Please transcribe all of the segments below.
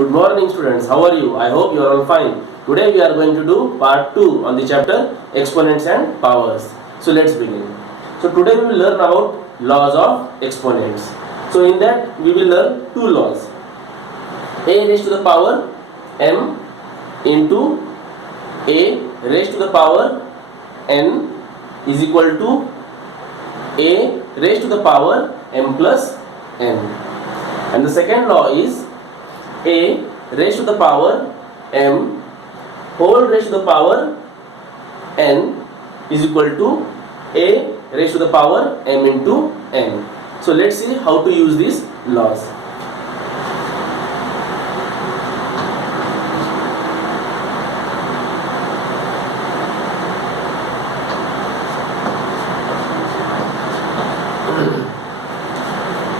Good morning students, how are you? I hope you are all fine. Today we are going to do part 2 on the chapter Exponents and Powers. So let's begin. So today we will learn about laws of exponents. So in that we will learn two laws. A raised to the power m into a raised to the power n is equal to a raised to the power m plus n. And the second law is a raised to the power m whole raised to the power n is equal to a raised to the power m into n. So let's see how to use these laws.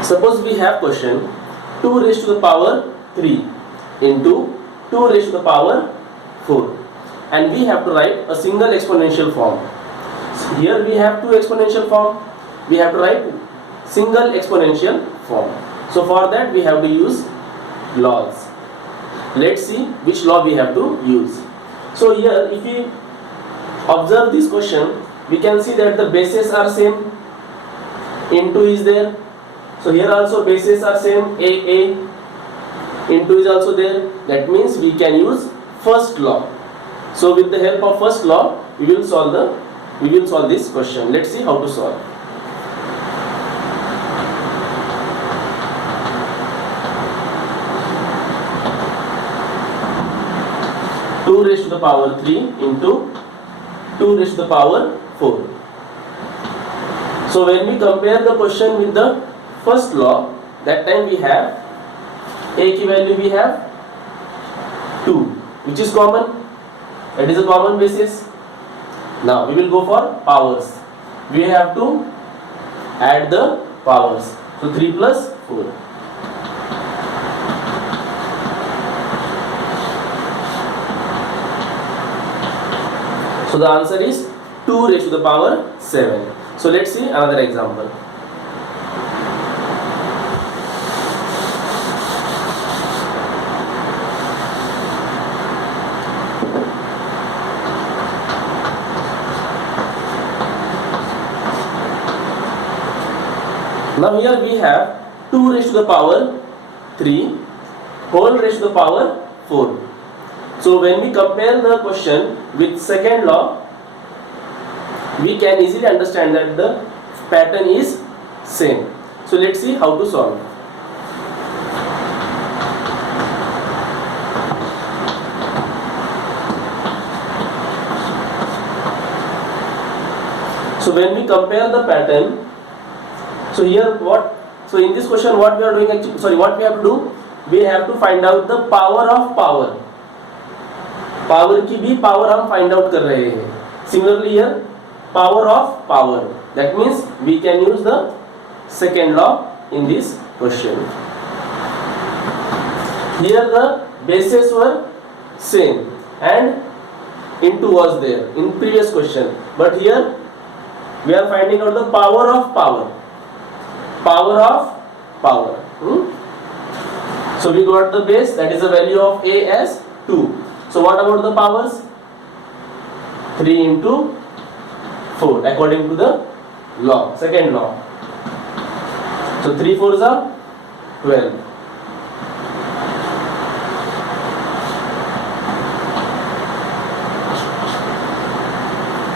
Suppose we have question 2 raised to the power 3 into 2 raised to the power 4 and we have to write a single exponential form. So here we have two exponential form, we have to write single exponential form. So for that we have to use laws. Let's see which law we have to use. So here if we observe this question, we can see that the bases are same, into is there. So here also bases are same, a into is also there. That means we can use first law. So with the help of first law we will solve this question. Let's see how to solve. Two raised to the power 3 into 2 raised to the power 4. So when we compare the question with the first law, that time we have a की value we have 2, which is common, that is a common basis. Now we will go for powers. We have to add the powers. So 3 plus 4. So the answer is 2 raised to the power 7. So let's see another example. Now here we have 2 raised to the power 3 whole raised to the power 4. So when we compare the question with second law, we can easily understand that the pattern is same. So let's see how to solve. So when we compare the pattern, so here in this question what we are doing what we have to do, we have to find out the power of power. Power की भी power हम find out कर रहे हैं. Similarly here power of power, that means we can use the second law in this question. Here the bases were same and into was there in previous question, but here we are finding out the power of power. Power of power. So we got the base, that is the value of a as 2. So what about the powers? 3 into 4 according to the law, second law. So 3 4s are 12.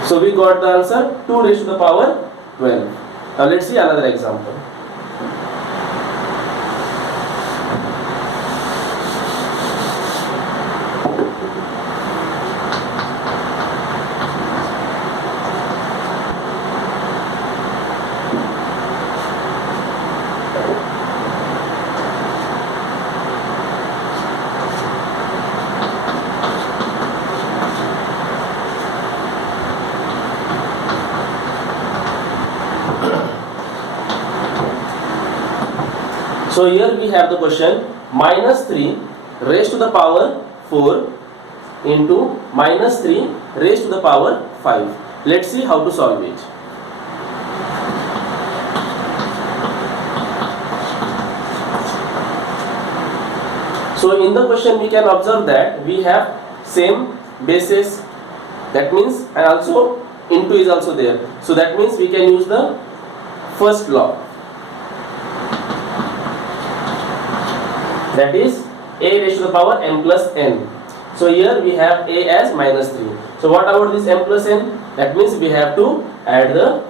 So we got the answer 2 raised to the power 12. Now let's see another example. So here we have the question minus 3 raised to the power 4 into minus 3 raised to the power 5. Let's see how to solve it. So in the question we can observe that we have same bases, that means, and also into is also there, so that means we can use the first law, that is a raised to the power m plus n. So here we have a as -3. So what about this m plus n? That means we have to add the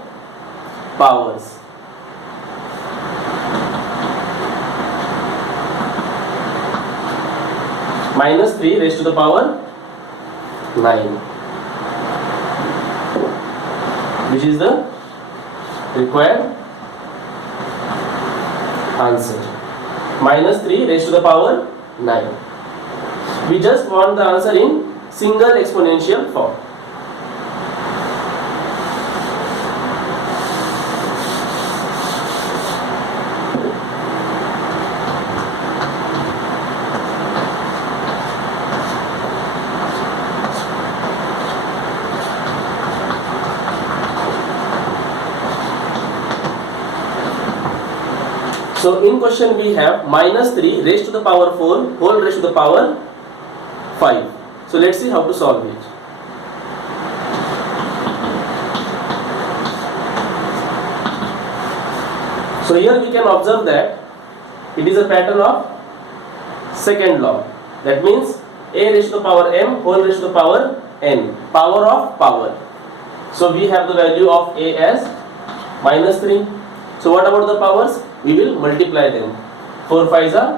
powers. -3 raised to the power 9, which is the required answer. -3 raised to the power 9. We just want the answer in single exponential form. So in question we have -3 raised to the power 4 whole raised to the power 5. So let's see how to solve it. So here we can observe that it is a pattern of second law. That means a raised to the power m whole raised to the power n, power of power. So we have the value of a as -3. So what about the powers? We will multiply them. 4 5s are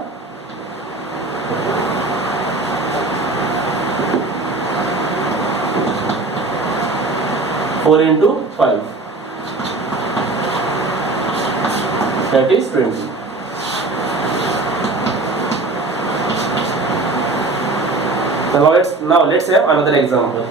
4 into 5, that is 20. Now let's have another example.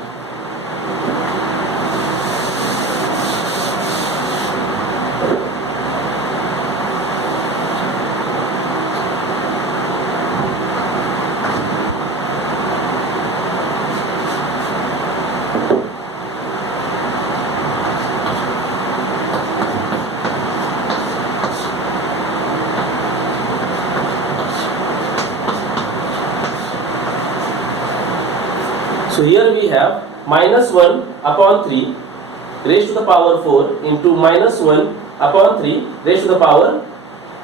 So here we have -1 upon 3 raised to the power 4 into -1 upon 3 raised to the power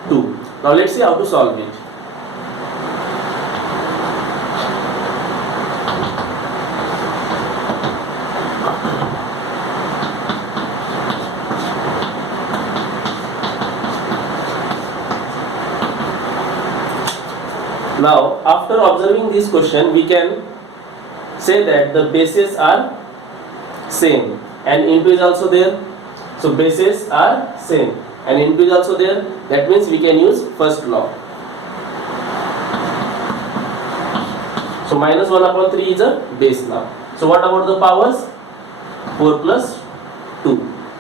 2. Now let's see how to solve it. Now after observing this question we can say that the bases are same and into is also there. So bases are same and into is also there, that means we can use first law. So -1 upon 3 is a base now. So what about the powers? 4 plus 2.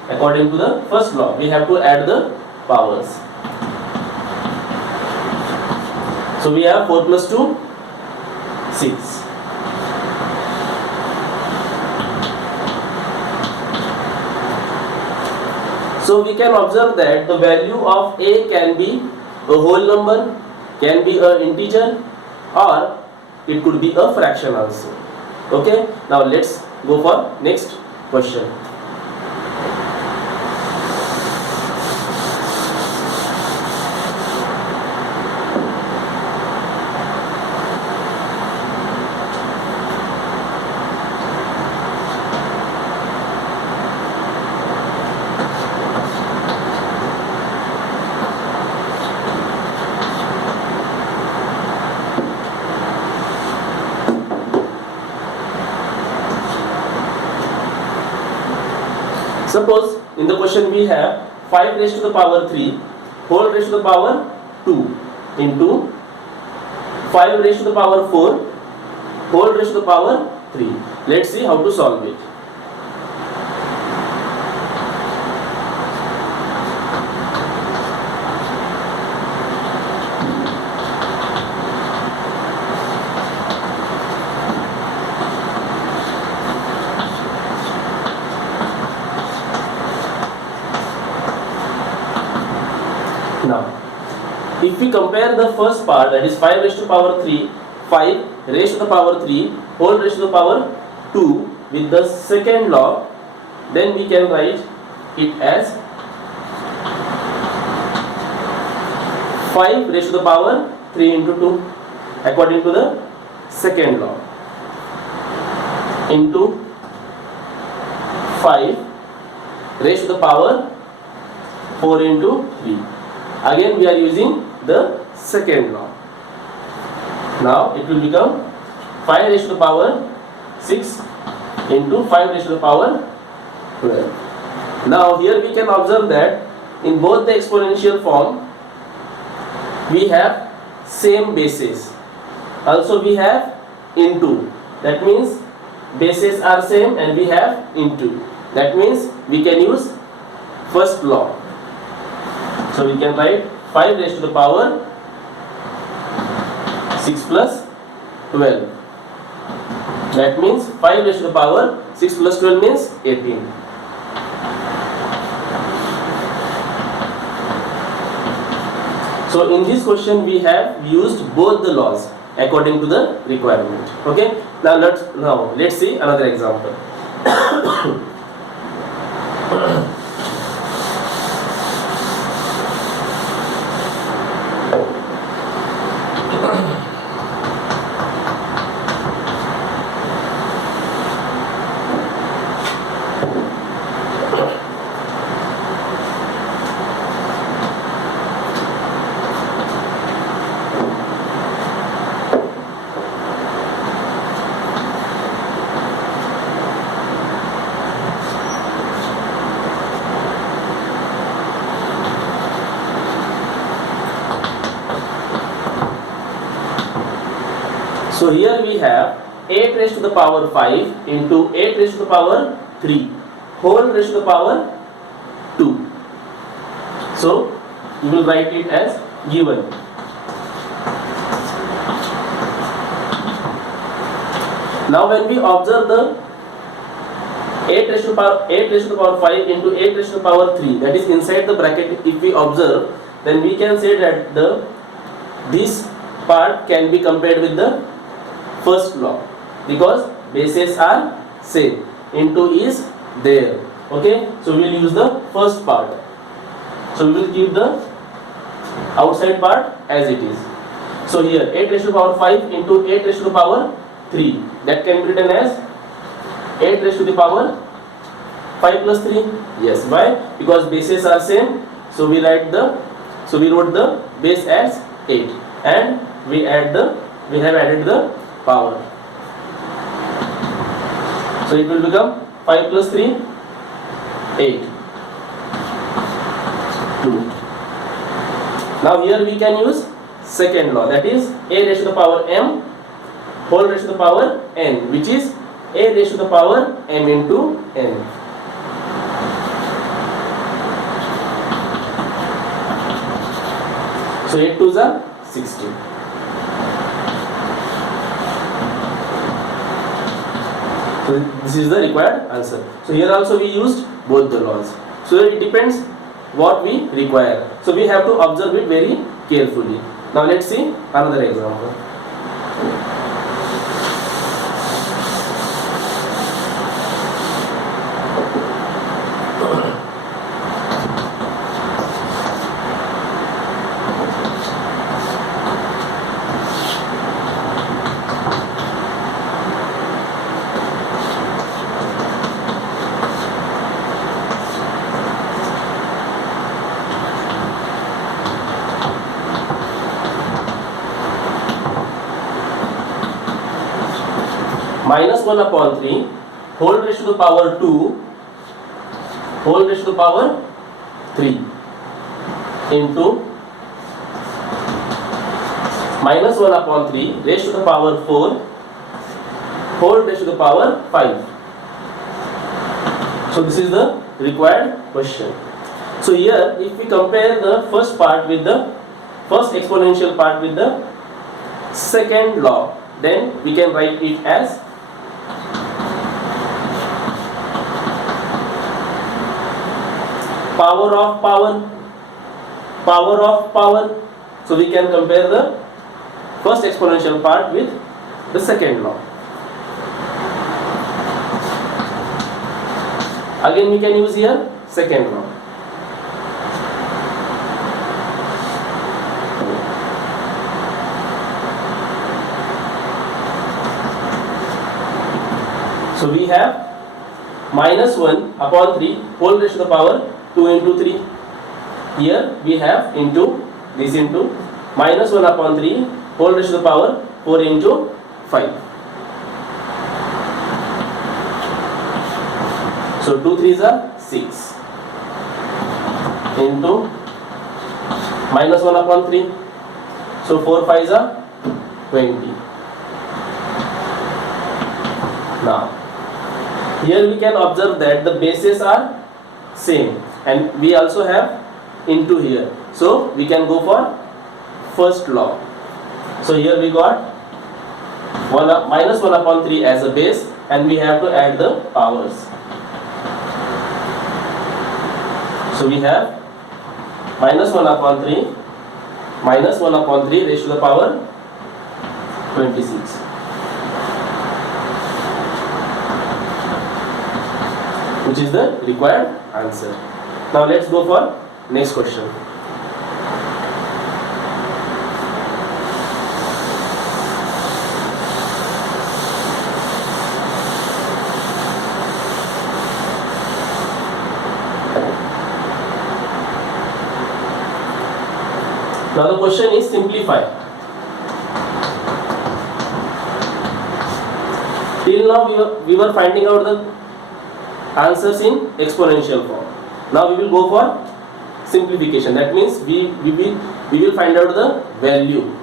According to the first law we have to add the powers. So we have 4 plus 2 6. So we can observe that the value of a can be a whole number, can be an integer, or it could be a fraction also. Okay, now let's go for next question. Suppose in the question we have 5 raised to the power 3 whole raised to the power 2 into 5 raised to the power 4 whole raised to the power 3. Let's see how to solve it. Now, if we compare the first part, that is 5 raised to the power 3, 5 raised to the power 3 whole raised to the power 2 with the second law, then we can write it as 5 raised to the power 3 into 2 according to the second law into 5 raised to the power 4 into 3. Again we are using the second law. Now it will become 5 raised to the power 6 into 5 raised to the power 12. Now here we can observe that in both the exponential form we have same bases. Also we have into. That means bases are same and we have into. That means we can use first law. So we can write 5 raised to the power 6 plus 12. That means 5 raised to the power 6 plus 12 means 18. So in this question we have used both the laws according to the requirement. Okay. Now let's see another example. So here we have 8 raised to the power 5 into 8 raised to the power 3 whole raised to the power 2. So you will write it as given. Now when we observe the 8 raised to the power 5 into 8 raised to the power 3, that is inside the bracket, if we observe, then we can say that this part can be compared with the first law because bases are same, into is there. Okay, so we will use the first part. So we will keep the outside part as it is. So here 8 raised to the power 5 into 8 raised to the power 3, that can be written as 8 raised to the power 5 plus 3. Yes, why? Because bases are same. So we wrote the base as 8 and we have added the power. So it will become 5 plus 3 8 2. Now here we can use second law, that is a raised to the power m whole raised to the power n, which is a raised to the power m into n. So 8 2s are 16. So this is the required answer. So here also we used both the laws. So it depends what we require. So we have to observe it very carefully. Now let's see another example. Minus 1 upon 3 whole raised to the power 2 whole raised to the power 3 into minus 1 upon 3 raised to the power 4 whole raised to the power 5. So this is the required question. So here if we compare the first part with the first exponential part with the second law, then we can write it as power of power So we can compare the first exponential part with the second law. Again we can use here second law. So we have minus 1 upon 3 whole raised to the power 2 into 3. Here we have into this into minus 1 upon 3 whole raised to the power 4 into 5. So 2 3s are 6 into minus 1 upon 3. So 4 5s are 20. Now here we can observe that the bases are same and we also have into here. So we can go for first law. So here we got minus 1 upon 3 as a base and we have to add the powers. So we have minus 1 upon 3 minus 1 upon 3 raised to the power 26. Which is the required answer. Now let's go for next question. Now the question is simplify. Till now we were finding out the answers in exponential form. Now we will go for simplification. That means we will find out the value.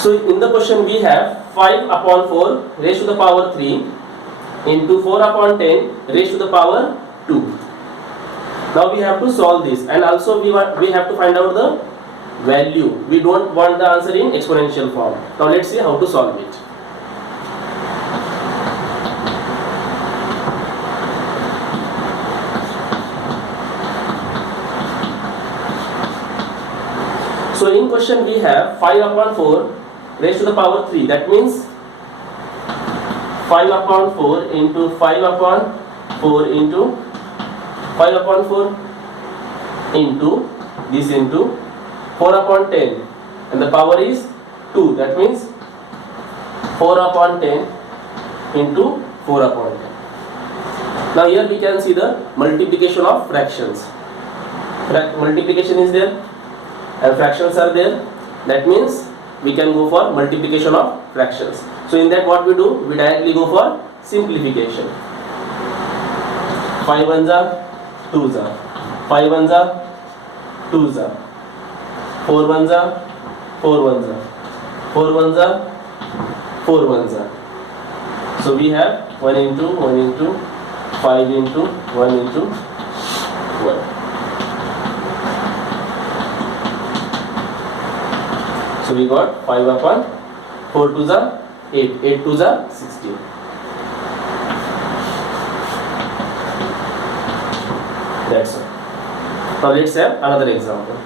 So in the question we have 5 upon 4 raised to the power 3 into 4 upon 10 raised to the power 2. Now we have to solve this and also we have to find out the value. We don't want the answer in exponential form. Now let's see how to solve it. So in question we have 5 upon 4 raised to the power 3. That means 5 upon 4 into 5 upon 4 into 5 upon 4 into this into 4 upon 10 and the power is 2. That means 4 upon 10 into 4 upon 10. Now here we can see the multiplication of fractions. Multiplication is there and fractions are there. That means we can go for multiplication of fractions. So in that what we do? We directly go for simplification. 5 ones are 2s are 5 ones are 2s are 4 ones are 4 ones are 4 ones are 4 ones are. So we have 1 into 1 into 5 into 1 into 1. So we got 5 upon 4 2s are 8, 8 2s are 16. That's all. Now let's have another example.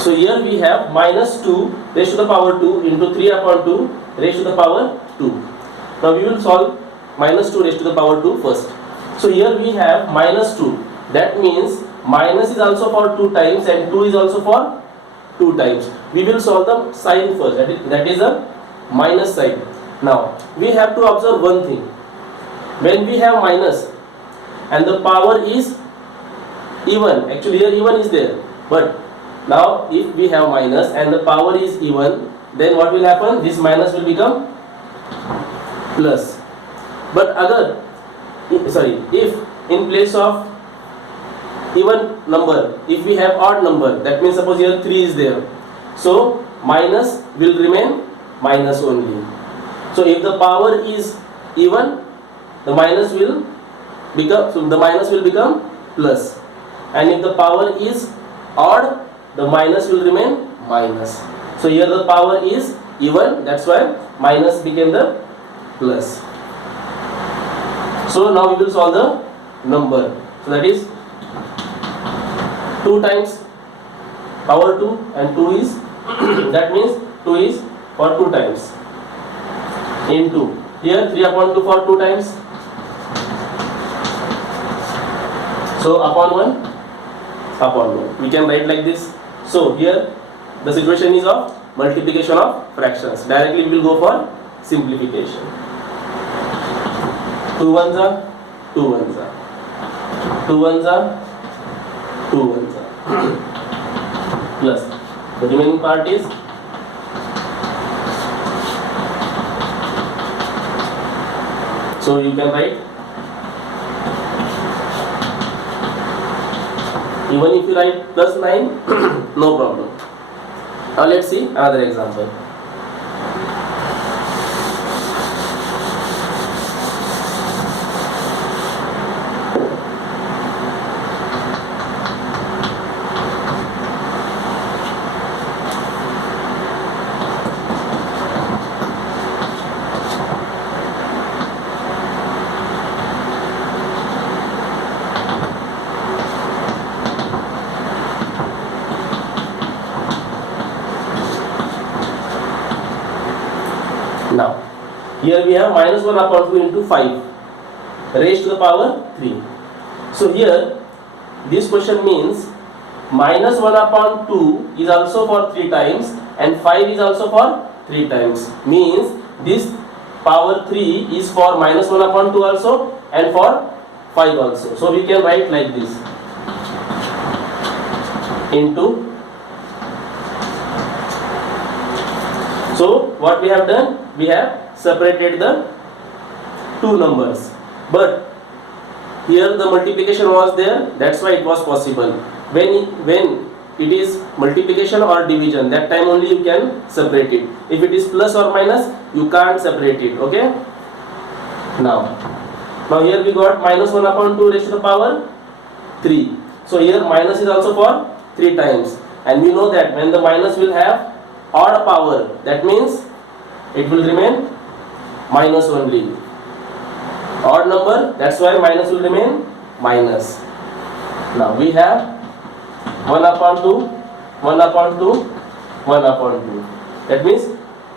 So here we have minus 2 raised to the power 2 into 3 upon 2 raised to the power 2. Now we will solve minus 2 raised to the power 2 first. So here we have minus 2. That means minus is also for 2 times and 2 is also for 2 times. We will solve the sign first. That is a minus side. Now we have to observe one thing. When we have minus and the power is even, actually here even is there, but now if we have minus and the power is even, then what will happen? This minus will become plus. But if in place of even number, if we have odd number, that means suppose here 3 is there, so minus will remain minus only. So if the power is even, the minus will become plus, and if the power is odd, the minus will remain minus. So here the power is even, that's why minus became the plus. So now we will solve the number. So that is 2 times power 2 and 2 is that means 2 is for 2 times into here 3 upon 2 for 2 times. So upon 1 we can write like this. So here the situation is of multiplication of fractions. Directly we will go for simplification. 2 ones are 2 ones are 2 ones are 2 ones are plus the remaining part is so you can write, even if you write plus 9 no problem. Now let's see another example. Now here we have minus 1 upon 2 into 5 raised to the power 3. So here this question means minus 1 upon 2 is also for 3 times and 5 is also for 3 times. Means this power 3 is for minus 1 upon 2 also and for 5 also. So we can write like this into. So what we have done? We have separated the two numbers, but here the multiplication was there, that's why it was possible. When it is multiplication or division, that time only you can separate it. If it is plus or minus, you can't separate it. Okay. Now here we got minus 1 upon 2 raised to the power 3. So here minus is also for 3 times, and we know that when the minus will have odd power, that means it will remain minus only. Odd number, that's why minus will remain minus. Now we have 1 upon 2, 1 upon 2, 1 upon 2. That means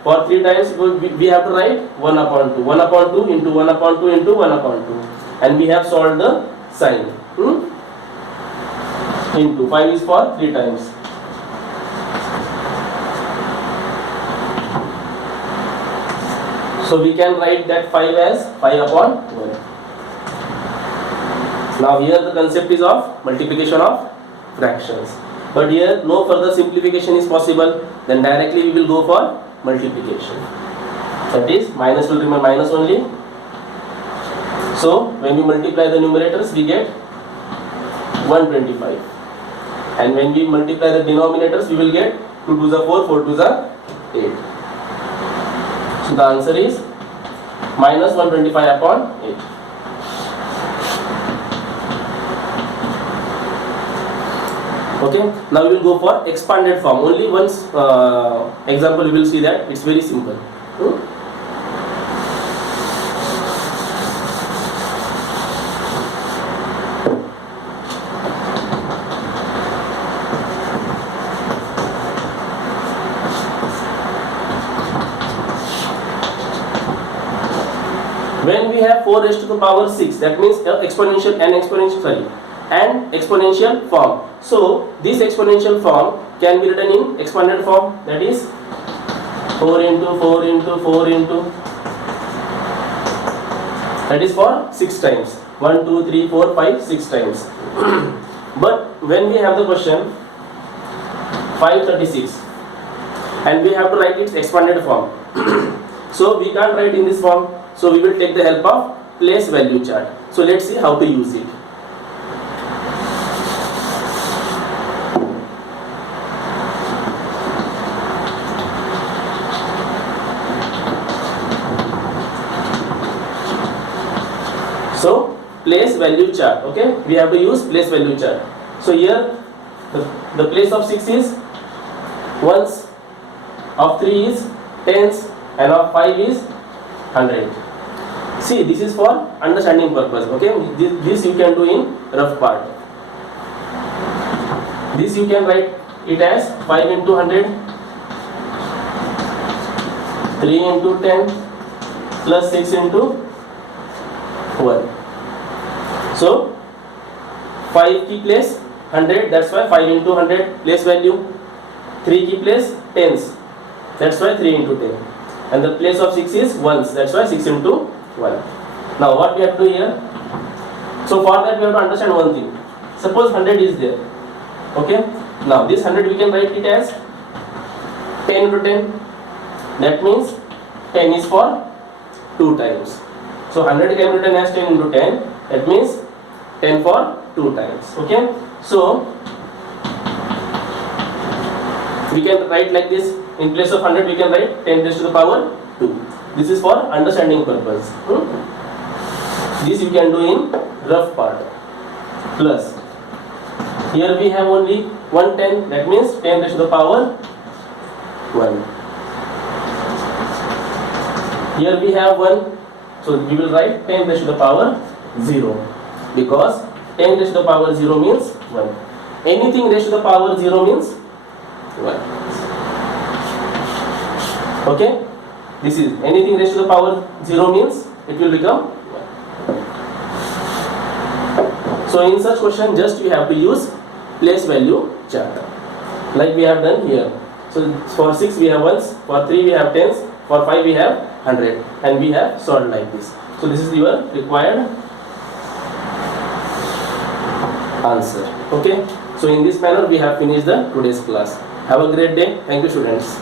for 3 times we have to write 1 upon 2, 1 upon 2 into 1 upon 2 into 1 upon 2, and we have solved the sign. Into 5 is for 3 times. So we can write that 5 as 5 upon 1. Now here the concept is of multiplication of fractions, but here no further simplification is possible, then directly we will go for multiplication. That is minus will remain minus only. So when we multiply the numerators we get 125, and when we multiply the denominators we will get 2 2s are 4, 4 2s are 8. So the answer is minus 125 upon 8. Okay. Now we will go for expanded form. Only one example we will see that it's very simple. When we have 4 raised to the power 6, that means exponential and exponential form. So this exponential form can be written in expanded form, that is 4 into 4 into 4 into, that is for 6 times. 1, 2, 3, 4, 5, 6 times. But when we have the question 536 and we have to write its expanded form, so we can't write in this form, so we will take the help of place value chart. So let's see how to use it. So place value chart, okay, we have to use place value chart. So here the place of 6 is ones, of 3 is tens, and of 5 is 100. See, this is for understanding purpose, okay. This you can do in rough part. This you can write it as 5 into 100, 3 into 10 plus 6 into 1. So 5 key place 100, that's why 5 into 100 place value. 3 key place tens, that's why 3 into 10. And the place of 6 is ones, that's why 6 into 1. Now what we have to do here? So for that we have to understand one thing. Suppose 100 is there, okay. Now this 100 we can write it as 10 into 10. That means 10 is for 2 times. So 100 can be written as 10 into 10. That means 10 for 2 times, okay. So we can write like this. In place of 100 we can write 10 raised to the power 2. This is for understanding purpose. This you can do in rough part. Plus here we have only 110, that means 10 raised to the power 1. Here we have 1, so we will write 10 raised to the power 0, because 10 raised to the power 0 means 1. Anything raised to the power 0 means 1. Okay, this is anything raised to the power 0 means it will become 1. So in such question just you have to use place value chart like we have done here. So for 6 we have ones, for 3 we have tens, for 5 we have 100, and we have solved like this. So this is your required answer, okay. So in this manner we have finished the today's class. Have a great day. Thank you, students.